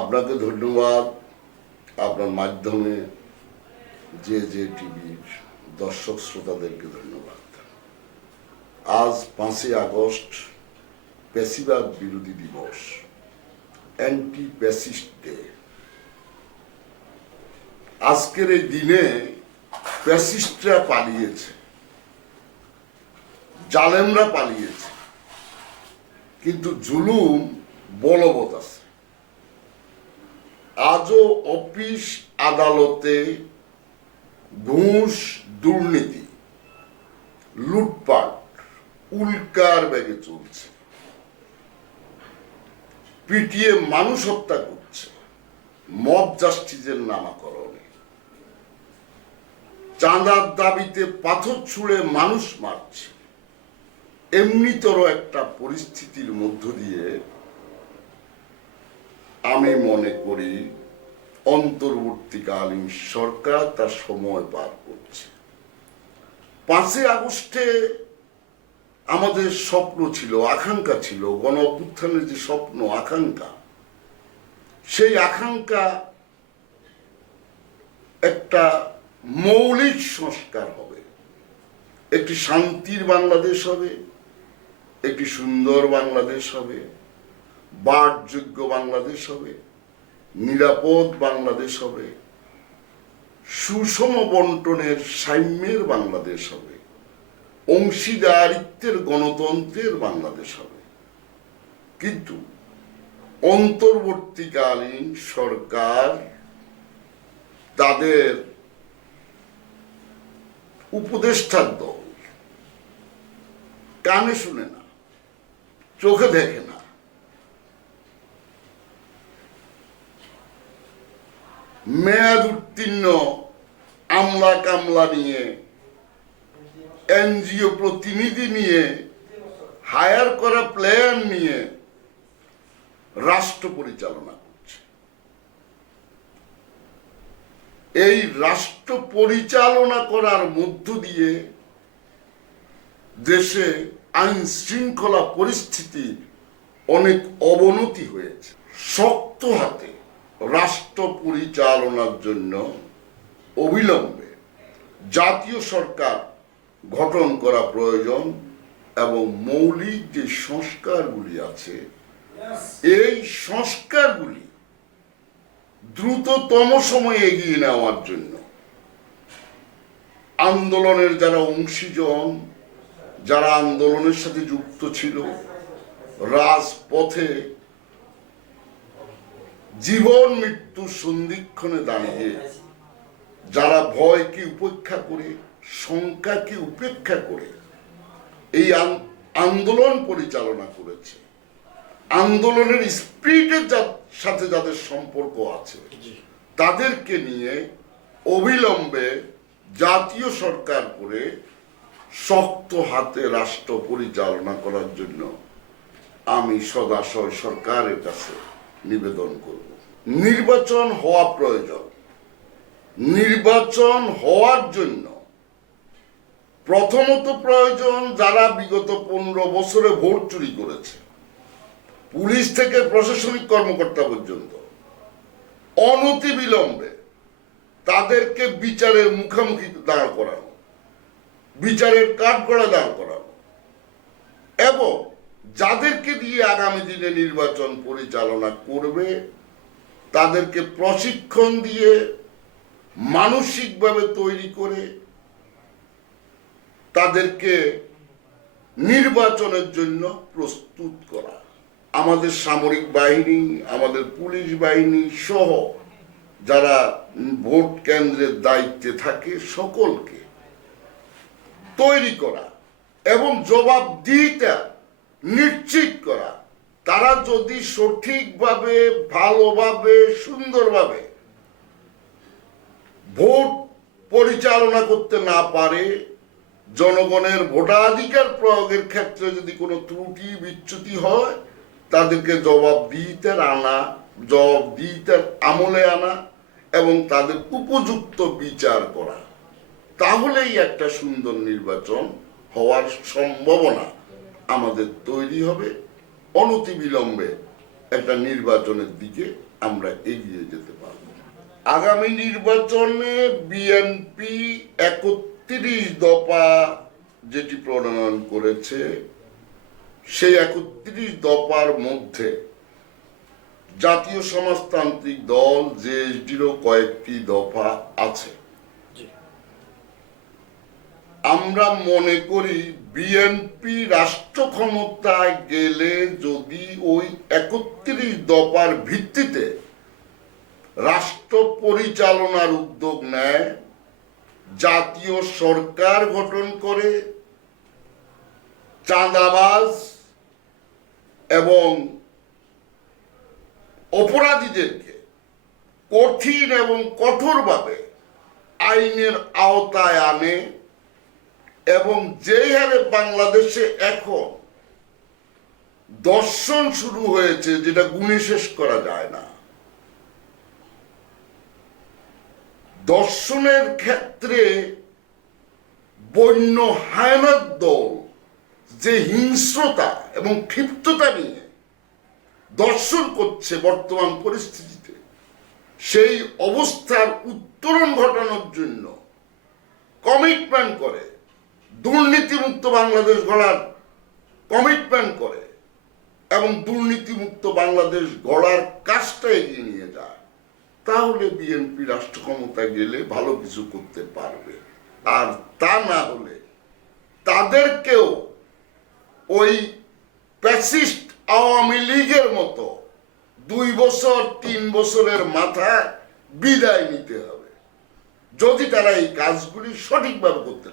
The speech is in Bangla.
আপনাকে ধন্যবাদ। আপনার মাধ্যমে যে যে টিভির দর্শক শ্রোতাদেরকে ধন্যবাদ। আজ পাঁচই আগস্ট, পেশিবাদ বিরোধী দিবস অ্যান্টি প্যাসিস্ট ডে। আজকের এই দিনে প্যাসিস্টরা পালিয়েছে, জালেমরা পালিয়েছে, কিন্তু জুলুম বলবৎ আছে। আজও অফিস আদালতে ঘুষ, দুর্নীতি, লুটপাট, উল্কার ব্যাগে চলছে। পিটিয়ে মানুষ হত্যা করছে, মব জাস্টিসের নামাকরণে। চাঁদার দাবিতে পাথর ছুঁড়ে মানুষ মারছে। এমনিতর একটা পরিস্থিতির মধ্য দিয়ে আমি মনে করি অন্তর্বর্তীকালীন সরকার তার সময় পার করছে। পাঁচই আগস্টে আমাদের স্বপ্ন ছিল, আকাঙ্ক্ষা ছিল, গণ অভ্যুত্থানের যে স্বপ্ন, আকাঙ্ক্ষা, সেই আকাঙ্ক্ষা একটা মৌলিক সংস্কার হবে। একটি শান্তির বাংলাদেশ হবে, একটি সুন্দর বাংলাদেশ হবে। বাসযোগ্য বাংলাদেশ হবে, নিরাপদ বাংলাদেশ হবে, সুষম বন্টনের সাম্যের বাংলাদেশ হবে, অংশীদারিত্বের গণতন্ত্রের বাংলাদেশ হবে। কিন্তু অন্তর্বর্তীকালীন সরকার তাদের উপদেষ্টার দল কানে শুনে না, চোখে দেখে না। মেয়াদ উত্তীর্ণ আমলা কামলা নিয়ে, এনজিও প্রতিনিধি নিয়ে, হায়ার করা প্লেয়ার নিয়ে রাষ্ট্র পরিচালনা করছে। এই রাষ্ট্র পরিচালনা করার মধ্য দিয়ে দেশে আইন শৃঙ্খলা পরিস্থিতির অনেক অবনতি হয়েছে। শক্ত হাতে রাষ্ট্র পরিচালনার জন্য অবিলম্বে জাতীয় সরকার গঠন করা প্রয়োজন এবং মৌলিক যে সংস্কারগুলি আছে, এই সংস্কারগুলি দ্রুততম সময়ে এগিয়ে নেওয়ার জন্য আন্দোলনের যারা অংশীজন, যারা আন্দোলনের সাথে যুক্ত ছিল, রাজপথে জীবন মৃত্যু সন্ধিক্ষণে দাঁড়িয়ে যারা ভয়কে উপেক্ষা করে শঙ্কাকে উপেক্ষা করে, এই আন- আন্দোলন পরিচালনা করেছে। আন্দোলনের স্পিরিটের সাথে যাদের সম্পর্ক আছে, তাদেরকে নিয়ে অবিলম্বে জাতীয় সরকার করে শক্ত হাতে রাষ্ট্র পরিচালনা করার জন্য আমি সদাশয় সরকারের কাছে নিবেদন করব। নির্বাচন হওয়া প্রয়োজন। নির্বাচন হওয়ার জন্য প্রথমত প্রয়োজন যারা বিগত পনেরো বছরে ভোট চুরি করেছে, পুলিশ থেকে প্রশাসনিক কর্মকর্তা পর্যন্ত। অনতি বিলম্বে তাদেরকে বিচারের মুখোমুখি দাঁড় করানো, বিচারের কাঠগড়া দাঁড় করানো এবং যাদেরকে দিয়ে আগামী দিনে নির্বাচন পরিচালনা করবে তাদেরকে প্রশিক্ষণ দিয়ে মানসিকভাবে তৈরি করে তাদেরকে নির্বাচনের জন্য প্রস্তুত করা। আমাদের সামরিক বাহিনী, আমাদের পুলিশ বাহিনী সহ যারা ভোট কেন্দ্রের দায়িত্বে থাকে সকলকে তৈরি করা এবং জবাবদিহিতা নিশ্চিত করা। তারা যদি সঠিকভাবে, ভালোভাবে, সুন্দরভাবে ভোট পরিচালনা করতে না পারে, জনগণের ভোটাধিকার প্রয়োগের ক্ষেত্রে যদি কোনো ত্রুটি, বিচ্যুতি হয়, তাদেরকে জবাবদিহিতার আনা জবাবদিহিতার আমলে আনা এবং তাদের উপযুক্ত বিচার করা, তাহলেই একটা সুন্দর নির্বাচন হওয়ার সম্ভাবনা আমাদের তৈরি হবে। অনতিবিলম্বে একটা নির্বাচনের দিকে আমরা এগিয়ে যেতে পারব। আগামী নির্বাচনে বিএনপি একত্রিশ দফা যেটি প্রণয়ন করেছে, সেই একত্রিশ দফার মধ্যে জাতীয় সমাজতান্ত্রিক দল জেএসডিরও কয়েকটি দফা আছে। আমরা মনে করি বিএনপি রাষ্ট্র ক্ষমতায় গেলে যদি ওই একত্রিশ দফার ভিত্তিতে রাষ্ট্র পরিচালনার উদ্যোগ নেয়, জাতীয় সরকার গঠন করে, চাঁদাবাজ এবং অপরাধীদেরকে কঠিন এবং কঠোরভাবে আইনের আওতায় আনে এবং যেই হারে বাংলাদেশে এখন দর্শন শুরু হয়েছে, যেটা গুণে শেষ করা যায় না। দর্শনের ক্ষেত্রে বন্য হায়নার দল যে হিংস্রতা এবং ক্ষিপ্ততা নিয়ে দর্শন করছে বর্তমান পরিস্থিতিতে, সেই অবস্থার উত্তরণ ঘটানোর জন্য কমিটমেন্ট করে। দুর্নীতিমুক্ত বাংলাদেশ গড়ার কমিটমেন্ট করে এবং দুর্নীতিমুক্ত বাংলাদেশ গড়ার কাজটা এগিয়ে নিয়ে যায়, তাহলে বিএনপি রাষ্ট্র ক্ষমতায় গেলে ভালো কিছু করতে পারবে। আর তা না হলে তাদেরকেও ওই প্যাসিস্ট আওয়ামী লীগের মতো দুই বছর, তিন বছরের মাথায় বিদায় নিতে হবে। যদি তারা এই কাজগুলি সঠিকভাবে করতে